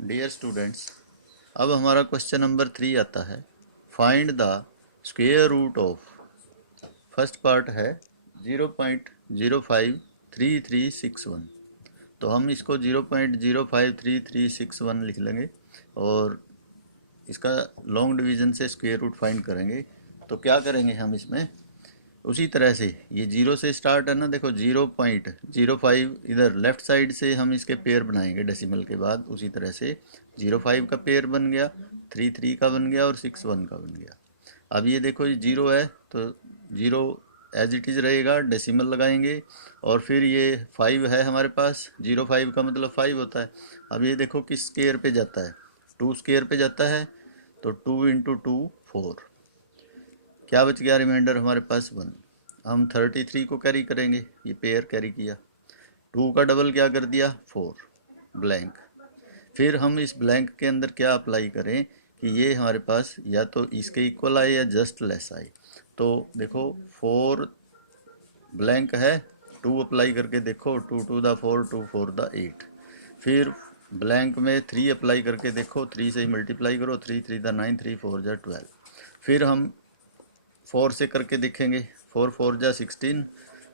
Dear students, अब हमारा question number 3 आता है। Find the square root of, first part है 0.053361। तो हम इसको 0.053361 लिख लेंगे और इसका लॉन्ग डिवीज़न से स्क्वायर रूट फाइंड करेंगे। तो क्या करेंगे हम इसमें, उसी तरह से ये जीरो से स्टार्ट है ना, देखो 0.05 इधर लेफ्ट साइड से हम इसके पेयर बनाएंगे डेसिमल के बाद। उसी तरह से 0.5 का पेयर बन गया, 3 का बन गया और 6 1 का बन गया। अब ये देखो ये जीरो है तो जीरो एज इट इज़ रहेगा, डेसिमल लगाएंगे और फिर ये 5 है हमारे पास, 0.5 का मतलब 5 होता है। अब ये देखो किस स्केयर पे जाता है, 2 स्केयर पे जाता है, तो 2 इंटू 2 4, क्या बच गया रिमाइंडर हमारे पास 1। हम 33 को कैरी करेंगे, ये पेयर कैरी किया, 2 का डबल क्या कर दिया 4, ब्लैंक। फिर हम इस ब्लैंक के अंदर क्या अप्लाई करें कि ये हमारे पास या तो इसके इक्वल आए या जस्ट लेस आए। तो देखो 4 ब्लैंक है, 2 अप्लाई करके देखो, 2 2 द 4, 2 4 द 8। फिर ब्लैंक में 3 अप्लाई करके देखो, 3 से ही मल्टीप्लाई करो, 3 3 द 9, 3 4 ज 12। फिर हम 4 से करके देखेंगे, 4 4 जा 16,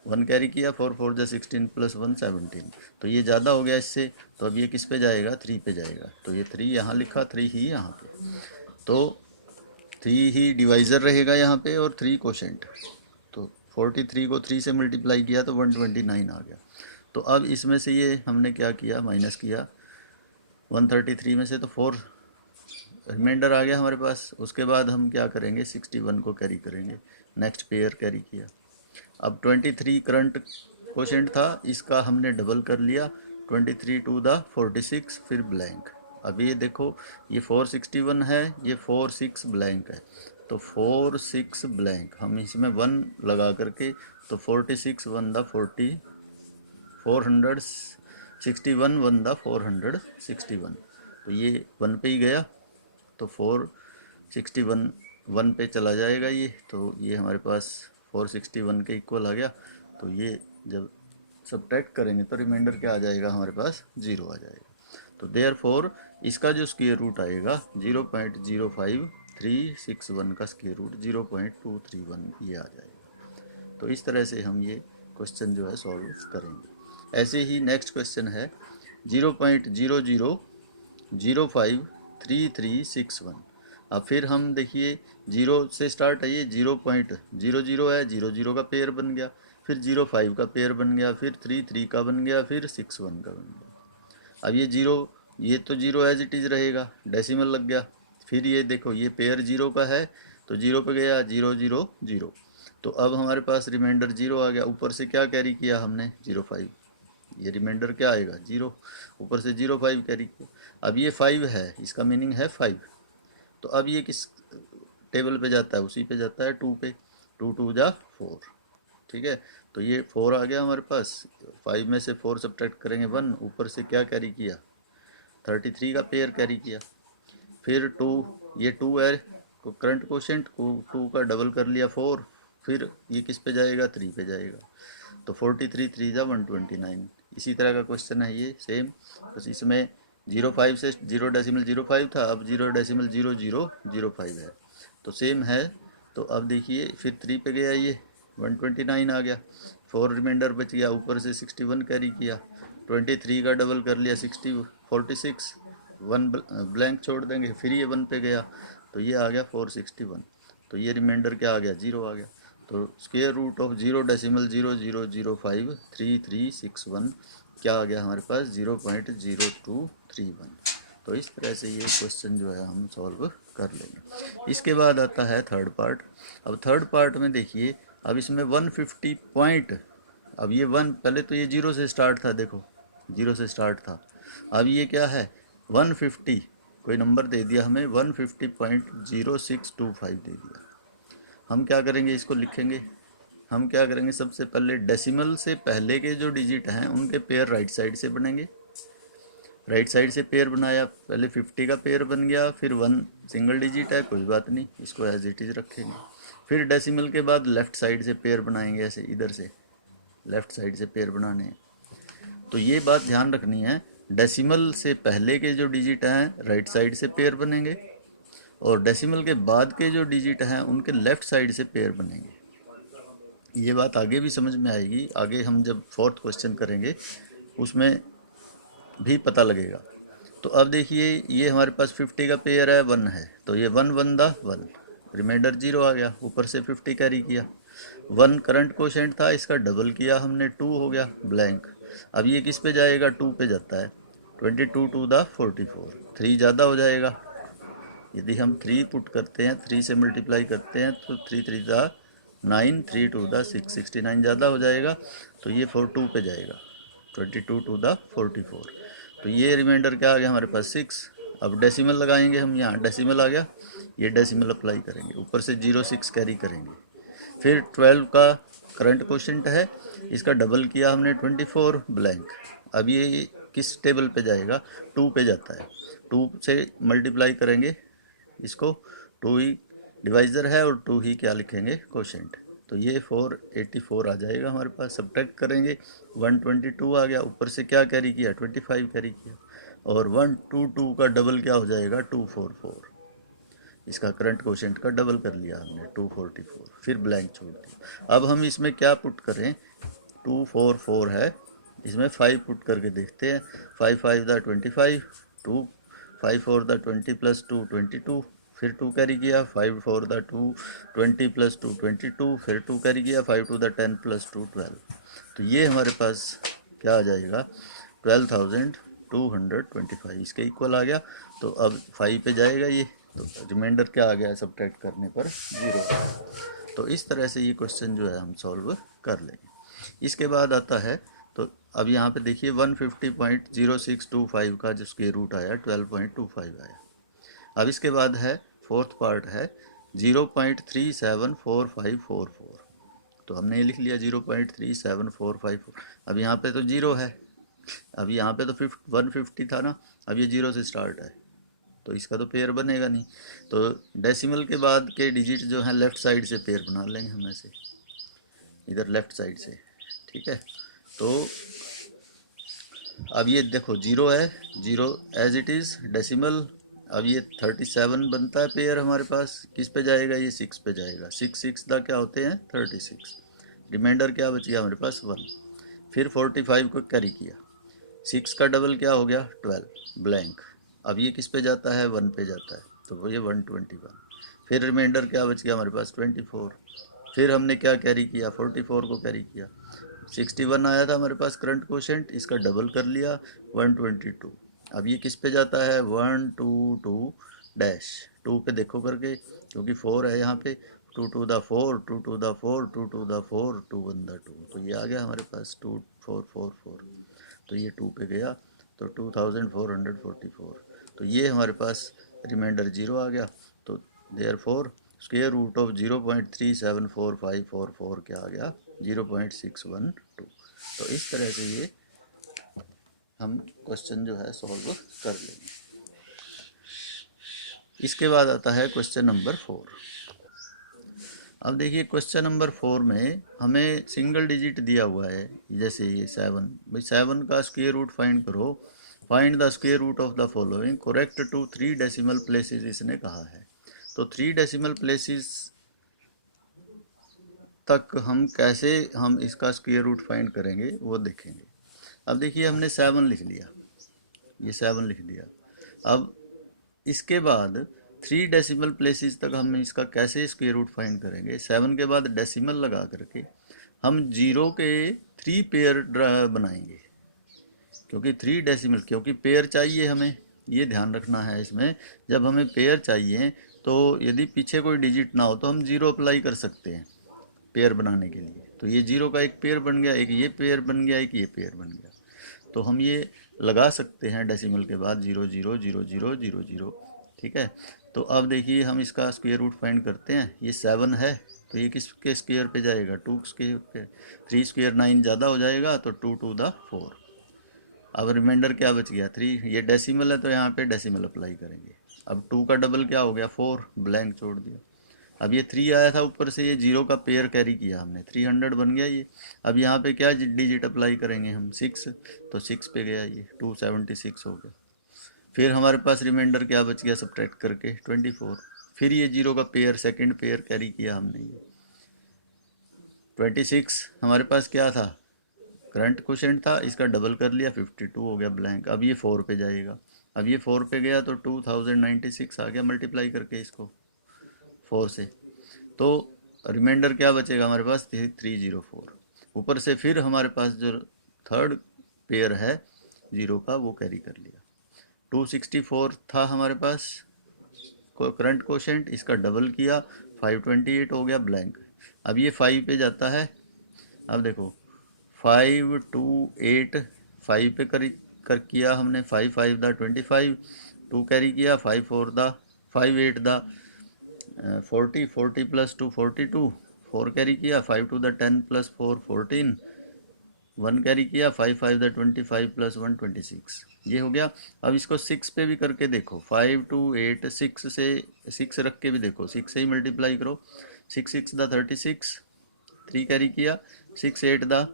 1 कैरी किया, 4 4 जा 16 प्लस 1 17। तो ये ज़्यादा हो गया इससे, तो अब ये किस पे जाएगा 3 पे जाएगा। तो ये 3 यहाँ लिखा, 3 ही यहाँ पे, तो 3 ही डिवाइज़र रहेगा यहाँ पे और 3 कोशेंट। तो 43 को 3 से मल्टीप्लाई किया तो 129 आ गया। तो अब इसमें से ये हमने क्या किया, माइनस किया 133 में से, तो 4 रिमाइंडर आ गया हमारे पास। उसके बाद हम क्या करेंगे, 61 को कैरी करेंगे, नेक्स्ट पेयर कैरी किया। अब 23 करंट क्वोशेंट था, इसका हमने डबल कर लिया, 23 टू द 46, फिर ब्लैंक। अब ये देखो ये 461 है, ये 46 ब्लैंक है, तो 46 ब्लैंक हम इसमें 1 लगा करके, तो 46 1 द 40, 461 1 द 461, तो ये 1 पे ही गया, तो 461 1 पे चला जाएगा ये, तो ये हमारे पास 461 के इक्वल आ गया। तो ये जब सब्ट्रैक्ट करेंगे तो रिमाइंडर क्या आ जाएगा हमारे पास, 0 आ जाएगा। तो देयर फोर इसका जो स्क्वायर रूट आएगा 0.05361 का स्क्वायर रूट 0.231 ये आ जाएगा। तो इस तरह से हम ये क्वेश्चन जो है सॉल्व करेंगे। ऐसे ही नेक्स्ट क्वेश्चन है 0.00053361। अब फिर हम देखिए जीरो से स्टार्ट है, ये 0.00 है, 00 का पेयर बन गया, फिर 05 का पेयर बन गया, फिर 33 का बन गया, फिर 61 का बन गया। अब ये जीरो, ये तो जीरो एज इट इज़ रहेगा, डेसिमल लग गया। फिर ये देखो ये पेयर जीरो का है, तो जीरो पे गया 0 0 0। तो अब हमारे पास रिमाइंडर 0 आ गया। ऊपर से क्या कैरी किया हमने 05, ये रिमाइंडर क्या आएगा 0, ऊपर से 05 कैरी किया। अब ये 5 है, इसका मीनिंग है 5। तो अब ये किस टेबल पे जाता है, उसी पे जाता है 2 पे, 2 2 जा 4, ठीक है। तो ये 4 आ गया हमारे पास, 5 में से 4 सब्ट्रैक्ट करेंगे 1, ऊपर से क्या कैरी किया 33 का पेयर कैरी किया, फिर 2, ये 2 है करंट कोशेंट को, 2 का डबल कर लिया 4, फिर ये किस पे जाएगा 3 पे जाएगा, तो 43 3 जा 129। इसी तरह का क्वेश्चन है ये सेम, बस इसमें 05 से 0.05 था, अब 0.0005 है, तो सेम है। तो अब देखिए फिर 3 पे गया, ये 129 आ गया, 4 रिमाइंडर बच गया, ऊपर से 61 कैरी किया, 23 का डबल कर लिया 46, 1 ब्लैंक छोड़ देंगे, फिर ये 1 पे गया, तो ये आ गया 461। तो ये रिमाइंडर क्या आ गया 0 आ गया। तो स्क्वायर रूट ऑफ 0.00053361 क्या आ गया हमारे पास 0.0231। तो इस तरह से ये क्वेश्चन जो है हम सॉल्व कर लेंगे। इसके बाद आता है थर्ड पार्ट। अब थर्ड पार्ट में देखिए, अब इसमें 150 पॉइंट, अब ये 1 पहले तो ये 0 से स्टार्ट था, देखो 0 से स्टार्ट था, अब ये क्या है 150, कोई नंबर दे दिया हमें 150.0625 दे दिया। हम क्या करेंगे, इसको लिखेंगे। हम क्या करेंगे, सबसे पहले डेसिमल से पहले के जो डिजिट हैं उनके पेयर राइट साइड से बनेंगे। राइट साइड से पेयर बनाया, पहले 50 का पेयर बन गया, फिर 1 सिंगल डिजिट है कोई बात नहीं, इसको एज इट इज़ रखेंगे। फिर डेसिमल के बाद लेफ़्ट साइड से पेयर बनाएंगे, ऐसे इधर से लेफ़्ट साइड से पेयर बनाने हैं। तो ये बात ध्यान रखनी है डेसिमल से पहले के जो डिजिट हैं राइट साइड से पेयर बनेंगे, और डेसिमल के बाद के जो डिजिट हैं उनके लेफ्ट साइड से पेयर बनेंगे। ये बात आगे भी समझ में आएगी, आगे हम जब फोर्थ क्वेश्चन करेंगे उसमें भी पता लगेगा। तो अब देखिए ये हमारे पास 50 का पेयर है, 1 है, तो ये 1 1 द 1, रिमाइंडर 0 आ गया, ऊपर से 50 कैरी किया। 1 करंट कोशेंट था, इसका डबल किया हमने, 2 हो गया ब्लैंक। अब ये किस पे जाएगा, 2 पे जाता है, 22 टू द 44, 3 ज़्यादा हो जाएगा। यदि हम 3 पुट करते हैं, 3 से मल्टीप्लाई करते हैं तो 3 3 द 9, 3 टू द 6, 69 ज़्यादा हो जाएगा, तो ये 42 पे जाएगा, 22 टू द 44। तो ये रिमाइंडर क्या आ गया हमारे पास, 6। अब डेसिमल लगाएंगे हम, यहाँ डेसिमल आ गया, ये डेसिमल अप्लाई करेंगे, ऊपर से 06 कैरी करेंगे। फिर 12 का करंट कोशेंट है, इसका डबल किया हमने, 24 ब्लैंक। अब ये किस टेबल पे जाएगा, 2 पे जाता है, 2 से मल्टीप्लाई करेंगे इसको, 2 ही डिवाइज़र है और 2 ही क्या लिखेंगे, कोशेंट। तो ये 484 आ जाएगा हमारे पास। सब्ट्रैक्ट करेंगे, 122 आ गया, ऊपर से क्या कैरी किया, 25 कैरी किया, और 122 का डबल क्या हो जाएगा, 244। इसका करंट कोशेंट का डबल कर लिया हमने, 244, फिर ब्लैंक छोड़ दिया। अब हम इसमें क्या पुट करें, 244 है, इसमें 5 पुट करके देखते हैं। 5 5 द 25, 2 5 4 द 20 प्लस 2 22, फिर 2 कैरी किया, 5 4 द 2 20 प्लस 2 22, फिर 2 कैरी किया, 5 2 द 10 प्लस 2 12। तो ये हमारे पास क्या आ जाएगा, 12,225 इसके इक्वल आ गया। तो अब 5 पे जाएगा ये, तो रिमाइंडर क्या आ गया, सब्ट्रैक्ट करने पर 0। तो इस तरह से ये क्वेश्चन जो है हम सॉल्व कर लेंगे। इसके बाद आता है, तो अब यहाँ पे देखिए 150.0625 का जो स्क्वायर रूट आया 12.25 आया। अब इसके बाद है फोर्थ पार्ट है 0.374544, तो हमने ये लिख लिया 0.37454। अब यहाँ पे तो 0 है, अब यहाँ पे तो 150 था ना, अब ये 0 से स्टार्ट है, तो इसका तो पेयर बनेगा नहीं। तो डेसिमल के बाद के डिजिट जो हैं लेफ़्ट साइड से पेयर बना लेंगे हम ऐसे, इधर लेफ़्ट साइड से, ठीक है। तो अब ये देखो 0 है, 0 एज इट इज़ डेसिमल। अब ये 37 बनता है पेयर हमारे पास, किस पे जाएगा, ये 6 पे जाएगा, 6 6 दा क्या होते हैं, 36। रिमाइंडर क्या बच गया हमारे पास, 1। फिर 45 को कैरी किया, 6 का डबल क्या हो गया, 12 ब्लैंक। अब ये किस पे जाता है, 1 पे जाता है, तो वो ये 121। फिर रिमाइंडर क्या बच गया हमारे पास, 24। फिर हमने क्या कैरी किया, 44 को कैरी किया, 61 आया था हमारे पास करंट कोशेंट, इसका डबल कर लिया, 122। अब ये किस पे जाता है, 122 डैश, 2 पे देखो करके, क्योंकि 4 है यहाँ पे, 2 2 द 4, 2 2 द 4, 2 2 द 4, 2 1 द 2, तो ये आ गया हमारे पास 2444। तो ये 2 पे गया, तो 2444। तो ये हमारे पास रिमाइंडर 0 आ गया। तो therefore square root of 0.374544 क्या आ गया, 0.612। तो इस तरह से ये हम क्वेश्चन जो है सॉल्व कर लेंगे। इसके बाद आता है क्वेश्चन नंबर 4। अब देखिए क्वेश्चन नंबर 4 में हमें सिंगल डिजिट दिया हुआ है, जैसे ये 7, भाई 7 का स्क्वायर रूट फाइंड करो, find the square root of the following correct to 3 decimal places इसने कहा है। तो 3 डेसिमल प्लेसेस तक हम कैसे हम इसका स्क्वायर रूट फाइंड करेंगे वो देखेंगे। अब देखिए हमने 7 लिख लिया, ये 7 लिख दिया। अब इसके बाद 3 डेसिमल प्लेसेस तक हम इसका कैसे स्क्वायर रूट फाइंड करेंगे, 7 के बाद डेसिमल लगा करके हम 0 के 3 पेयर बनाएंगे, क्योंकि 3 डेसिमल, क्योंकि पेयर चाहिए हमें, ये ध्यान रखना है इसमें। जब हमें पेयर चाहिए तो यदि पीछे कोई डिजिट ना हो तो हम 0 अप्लाई कर सकते हैं पेयर बनाने के लिए। तो ये 0 का एक पेयर बन गया, एक ये पेयर बन गया, एक ये पेयर बन गया, तो हम ये लगा सकते हैं डेसिमल के बाद 0 0 0 0 0 0, ठीक है। तो अब देखिए हम इसका स्क्वायर रूट फाइंड करते हैं। ये 7 है, तो ये किसके स्क्वायर पे जाएगा, 2 स्क्वायर पे, 3 स्क्वायर 9 ज़्यादा हो जाएगा, तो 2 2 द 4। अब रिमाइंडर क्या बच गया, 3। ये डेसिमल है तो यहाँ पे डेसिमल अप्लाई करेंगे। अब 2 का डबल क्या हो गया, 4, ब्लैंक छोड़ दिया। अब ये 3 आया था ऊपर से, ये 0 का पेयर कैरी किया हमने, 300 बन गया ये। अब यहाँ पे क्या डिजिट अप्लाई करेंगे हम, 6, तो 6 पे गया ये, 276 हो गया। फिर हमारे पास रिमाइंडर क्या बच गया सब्ट्रैक्ट करके, 24। फिर ये 0 का पेयर, सेकंड पेयर कैरी किया हमने, ये 26 हमारे पास क्या था, करंट क्वोशेंट था, इसका डबल कर लिया, 52 हो गया ब्लैंक। अब ये 4 पे जाएगा, अब ये 4 पे गया तो 2096 आ गया, मल्टीप्लाई करके इसको 4 से। तो रिमाइंडर क्या बचेगा हमारे पास, 304। ऊपर से फिर हमारे पास जो थर्ड पेयर है 0 का, वो कैरी कर लिया। 264 था हमारे पास करंट क्वोशेंट, इसका डबल किया, 528 हो गया ब्लैंक। अब ये 5 पे जाता है। अब देखो 528, 5 पे कर किया हमने, 5 5 दा 25, 2 कैरी किया, 5 4 दा 5 8 दा 40, 40 प्लस 2 42, 4 कैरी किया, 5 2 दा 10 प्लस 4 14, 1 कैरी किया, 5 5 दा 25 प्लस 1 26, ये हो गया। अब इसको 6 पे भी करके देखो, 5 2 8, 6 से 6 रख के भी देखो, 6 से ही मल्टीप्लाई करो, 6 6 दा 36, 3 कैरी किया, 6 8 दा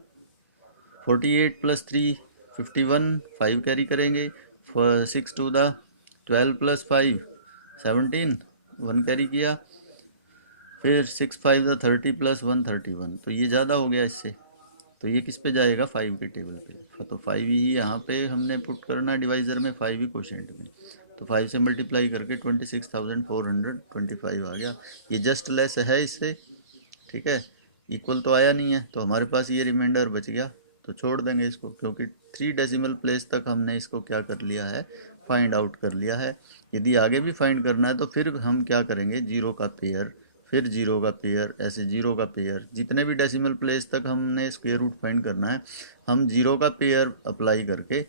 48 प्लस 3 51, 5 कैरी करेंगे, 6 टू दा 12 प्लस 5 17, 1 कैरी किया, फिर 6 5 दा 30 प्लस 1 31, तो ये ज़्यादा हो गया इससे, तो ये किस पे जाएगा, 5 के टेबल पे। तो 5 ही यहाँ पे हमने पुट करना डिवाइज़र में, 5 ही क्वोशेंट में, तो 5 से मल्टीप्लाई करके 26,425 आ गया। ये जस्ट लेस है इससे, ठीक है, इक्वल तो आया नहीं है, तो हमारे पास ये रिमाइंडर बच गया, तो छोड़ देंगे इसको, क्योंकि 3 डेसिमल प्लेस तक हमने इसको क्या कर लिया है, फाइंड आउट कर लिया है। यदि आगे भी फाइंड करना है तो फिर हम क्या करेंगे, 0 का पेयर, फिर 0 का पेयर, ऐसे 0 का पेयर, जितने भी डेसिमल प्लेस तक हमने स्क्वायर रूट फाइंड करना है, हम 0 का पेयर अप्लाई करके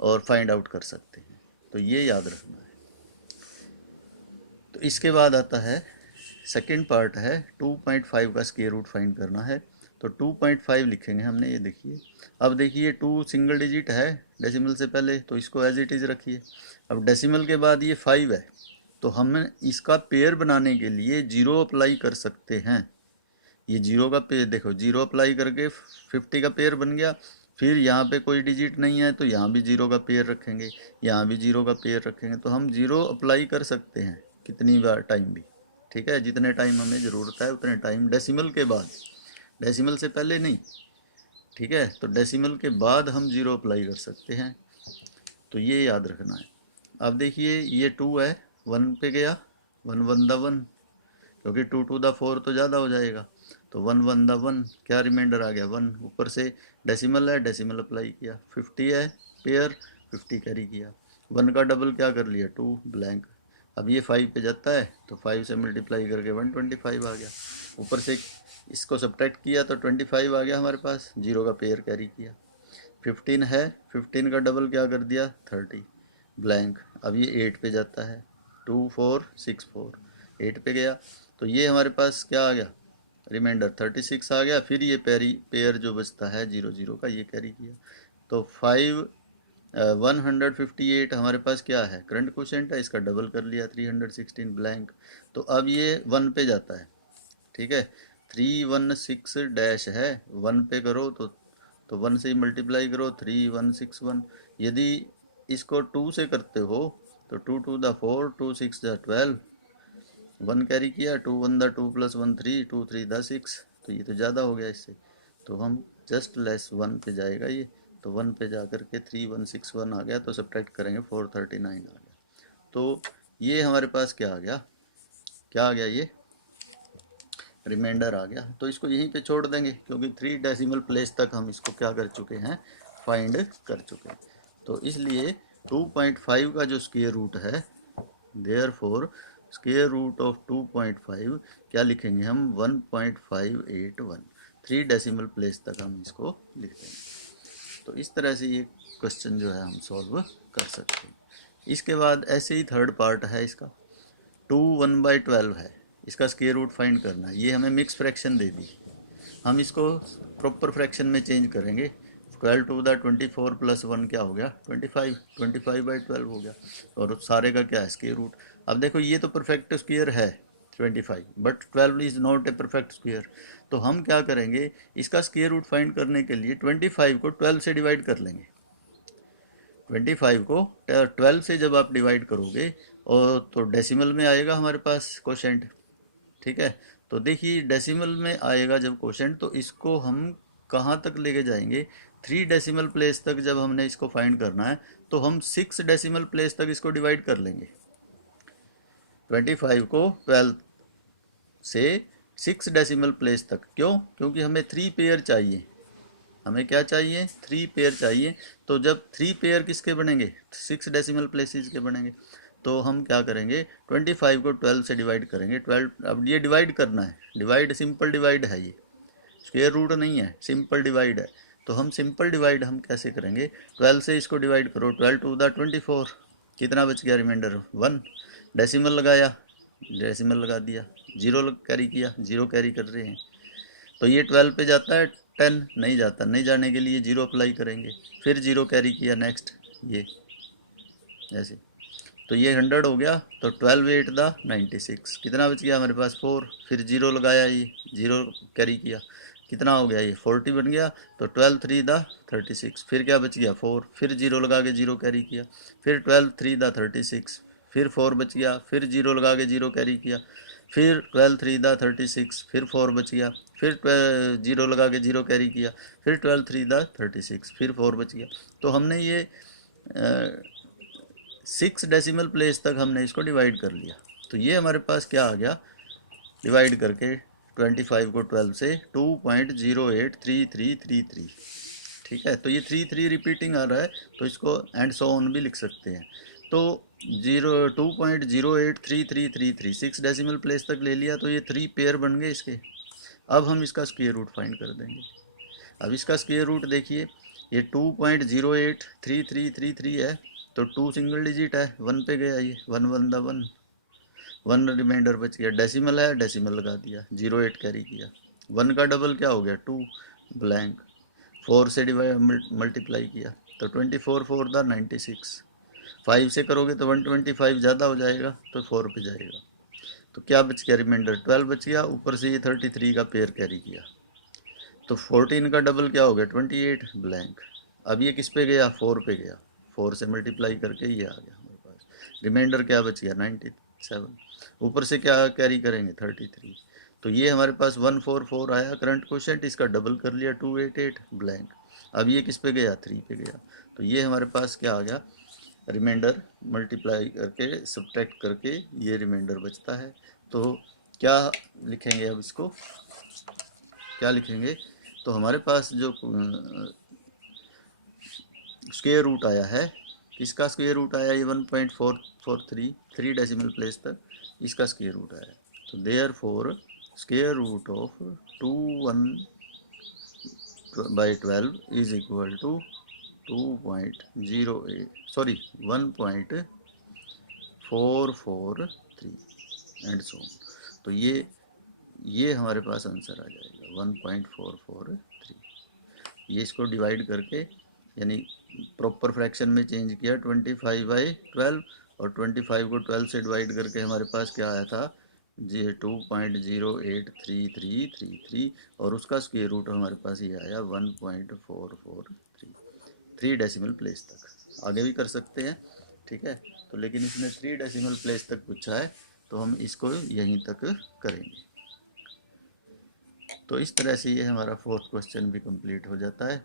और फाइंड आउट कर सकते हैं। तो ये याद रखना है। तो इसके बाद आता है सेकेंड पार्ट है, 2.5 का स्क्वायर रूट फाइंड करना है। तो 2.5 लिखेंगे हमने, ये देखिए। अब देखिए 2 सिंगल डिजिट है डेसिमल से पहले, तो इसको एज इट इज़ रखिए। अब डेसिमल के बाद ये 5 है, तो हम इसका पेयर बनाने के लिए 0 अप्लाई कर सकते हैं। ये 0 का पेयर देखो, 0 अप्लाई करके 50 का पेयर बन गया। फिर यहाँ पे कोई डिजिट नहीं है तो यहाँ भी 0 का पेयर रखेंगे, यहाँ भी 0 का पेयर रखेंगे, तो हम 0 अप्लाई कर सकते हैं कितनी बार टाइम भी, ठीक है, जितने टाइम हमें ज़रूरत है उतने टाइम, डेसिमल के बाद, डेसिमल से पहले नहीं, ठीक है। तो डेसिमल के बाद हम 0 अप्लाई कर सकते हैं, तो ये याद रखना है। अब देखिए ये 2 है, 1 पे गया, 1 1 द 1, क्योंकि 2 2 द 4 तो ज़्यादा हो जाएगा, तो 1 1 द 1, क्या रिमाइंडर आ गया 1, ऊपर से डेसिमल है, डेसिमल अप्लाई किया, 50 है पेयर, 50 कैरी किया, 1 का डबल क्या कर लिया 2 ब्लैंक। अब ये 5 पे जाता है, तो 5 से मल्टीप्लाई करके 125 आ गया, ऊपर से इसको सब्ट्रैक्ट किया तो 25 आ गया हमारे पास, 0 का पेयर कैरी किया। 15 है, 15 का डबल क्या कर दिया 30 ब्लैंक। अब ये 8 पे जाता है, 2 4 6 4, 8 पे गया, तो ये हमारे पास क्या आ गया, रिमाइंडर 36 आ गया। फिर ये पेयर जो बचता है 0 0 का, ये कैरी किया, तो 158 हमारे पास क्या है, करंट क्वोशेंट है, इसका डबल कर लिया 316 ब्लैंक। तो अब ये 1 पे जाता है, ठीक है, 316 डैश है, 1 पे करो तो 1 से ही मल्टीप्लाई करो, 3161। यदि इसको 2 से करते हो तो 2 2 द 4, 2 6 द 12, 1 कैरी किया, 2 1 द 2 प्लस 1 3, 2 3 द 6, तो ये तो ज़्यादा हो गया इससे, तो हम जस्ट लेस 1 पे जाएगा ये, तो 1 पे जा कर के 3161 आ गया, तो सब्ट्रैक्ट करेंगे 439 आ गया। तो ये हमारे पास क्या आ गया, क्या आ गया, ये रिमाइंडर आ गया। तो इसको यहीं पे छोड़ देंगे, क्योंकि 3 डेसिमल प्लेस तक हम इसको क्या कर चुके हैं, फाइंड कर चुके हैं। तो इसलिए 2.5 का जो स्क्वायर रूट है, देयरफॉर स्क्वायर रूट ऑफ 2.5 क्या लिखेंगे हम, 1.581, 3 डेसिमल प्लेस तक हम इसको लिख देंगे। तो इस तरह से ये क्वेश्चन जो है हम सॉल्व कर सकते हैं। इसके बाद ऐसे ही थर्ड पार्ट है इसका, 2 1/12 है, इसका स्क्वायर रूट फाइंड करना है। ये हमें मिक्स फ्रैक्शन दे दी, हम इसको प्रॉपर फ्रैक्शन में चेंज करेंगे। 12 टू द 24 प्लस 1 क्या हो गया 25, 25/12 हो गया, और सारे का क्या है स्क्वायर रूट। अब देखो ये तो परफेक्ट स्क्वायर है, 25, but 12 is not a perfect square. तो हम क्या करेंगे, इसका स्क्वायर रूट फाइंड करने के लिए 25 को 12 से डिवाइड कर लेंगे। 25 को 12 से जब आप डिवाइड करोगे और तो डेसिमल में आएगा हमारे पास कोशेंट, ठीक है। तो देखिए डेसिमल में आएगा जब कोशेंट, तो इसको हम कहाँ तक लेके जाएंगे, 3 डेसिमल प्लेस तक। जब हमने इसको फाइंड करना है तो हम 6 डेसिमल प्लेस तक इसको डिवाइड कर लेंगे। 25 को 12 से 6 डेसिमल प्लेस तक, क्यों, क्योंकि हमें 3 पेयर चाहिए। हमें क्या चाहिए, 3 पेयर चाहिए। तो जब 3 पेयर किसके बनेंगे, 6 डेसिमल प्लेसेस के बनेंगे। तो हम क्या करेंगे, 25 को 12 से डिवाइड करेंगे। 12, अब ये डिवाइड करना है, डिवाइड सिंपल डिवाइड है, ये स्क्वायर रूट नहीं है, सिंपल डिवाइड है। तो हम सिंपल डिवाइड हम कैसे करेंगे, 12 से इसको डिवाइड करो, 12 टू द 24, कितना बच गया रिमाइंडर 1। डेसिमल लगाया, डेसिमल लगा दिया, जीरो कैरी किया, जीरो कैरी कर रहे हैं। तो ये 12 पे जाता है, 10 नहीं जाता, नहीं जाने के लिए जीरो अप्लाई करेंगे, फिर जीरो कैरी किया, नेक्स्ट ये ऐसे। तो ये 100 हो गया। तो 12 8 द 96, कितना बच गया हमारे पास 4, फिर जीरो लगाया, ये जीरो कैरी किया, कितना हो गया ये 40 बन गया। तो 12 3 द 36, फिर क्या बच गया 4, फिर जीरो लगा के जीरो कैरी किया, फिर 12 3 द 36, फिर 4 बच गया, फिर जीरो लगा के जीरो कैरी किया, फिर 12 3 द 36, फिर 4 बच गया, फिर जीरो लगा के जीरो कैरी किया, फिर 12 3 द 36, फिर 4 बच गया। तो हमने ये 6 डेसिमल प्लेस तक हमने इसको डिवाइड कर लिया। तो ये हमारे पास क्या आ गया, डिवाइड करके 25 को 12 से 2.083333, ठीक है। तो ये 3 रिपीटिंग आ रहा है, तो इसको एंड सो ऑन भी लिख सकते हैं। तो 2.083333 6 डेसिमल प्लेस तक ले लिया, तो ये 3 पेयर बन गए इसके। अब हम इसका स्क्वायर रूट फाइंड कर देंगे। अब इसका स्क्वायर रूट देखिए, ये 2.083333 है, तो 2 सिंगल डिजिट है, 1 पे गया, ये 1 1 द 1, 1 रिमाइंडर बच गया। डेसिमल है, डेसिमल लगा दिया, 08 कैरी किया। 1 का डबल क्या हो गया 2, ब्लैंक। 4 से डिवाइड मल्टीप्लाई किया, तो 24 4 द 96। 5 से करोगे तो 125 ज़्यादा हो जाएगा, तो 4 पे जाएगा। तो क्या बच गया रिमाइंडर 12 बच गया, ऊपर से ये 33 का पेयर कैरी किया। तो 14 का डबल क्या हो गया 28, ब्लैंक। अब ये किस पे गया 4 पे गया, 4 से मल्टीप्लाई करके ये आ गया हमारे पास। रिमाइंडर क्या बच गया 97, ऊपर से क्या कैरी करेंगे 33। तो ये हमारे पास 144 आया करंट क्वोशिएंट, इसका डबल कर लिया 288, ब्लैंक। अब ये किस पे गया 3 पे गया। तो ये हमारे पास क्या आ गया, रिमाइंडर मल्टीप्लाई करके सब्ट्रैक्ट करके ये रिमाइंडर बचता है। तो क्या लिखेंगे, अब इसको क्या लिखेंगे, तो हमारे पास जो स्क्वायर रूट आया है, किसका स्क्वायर रूट आया, ये 1.443 3 डेसिमल प्लेस तक इसका स्क्वायर रूट आया। तो therefore square root of 2 1/12 is equal to 2.08 sorry 1.443 and so. तो ये हमारे पास आंसर आ जाएगा 1.443। ये इसको डिवाइड करके, यानी प्रॉपर फ्रैक्शन में चेंज किया 25/12, और 25 को 12 से डिवाइड करके हमारे पास क्या आया था जी 2.083333, और उसका स्क्वायर रूट हमारे पास ये आया 1.443, 3 डेसिमल प्लेस तक। आगे भी कर सकते हैं, ठीक है। तो लेकिन इसने 3 डेसिमल प्लेस तक पूछा है, तो हम इसको यहीं तक करेंगे। तो इस तरह से ये हमारा 4th क्वेश्चन भी कंप्लीट हो जाता है।